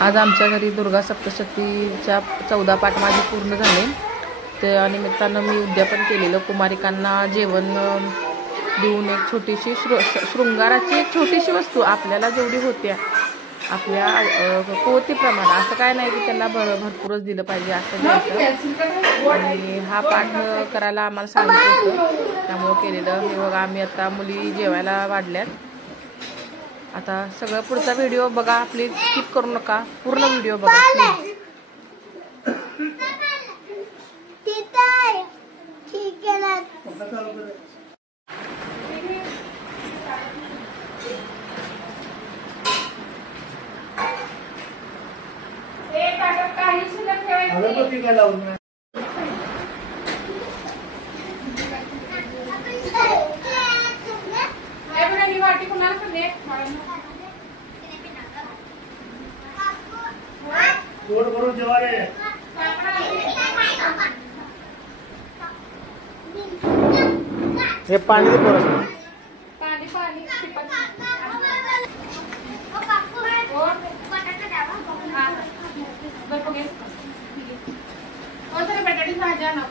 आज आमच्या घरी दुर्गा सप्तशतीच्या 14 पाठ माझे पूर्ण झाले. त्या निमित्तानं मी उद्यापन केलेलं. कुमारिकांना जेवण देऊन एक छोटीशी शृंगाराची एक छोटीशी वस्तू आपल्याला जेवढी होत्या आपल्या कोतीप्रमाणे, असं काय नाही की त्यांना भरपूरच दिलं पाहिजे असं द्यायचं. आणि हा पाठ करायला आम्हाला सांगितलं होतं, त्यामुळं केलेलं. हे बघा आम्ही आता मुली जेवायला वाढल्यात. आता सगळं पुढचा व्हिडिओ बघा, प्लीज स्किप करू नका, पूर्ण व्हिडिओ बघा प्लीज. हे पाणी दे परत. पाणी पाणी बटाट्याची भाज्या ना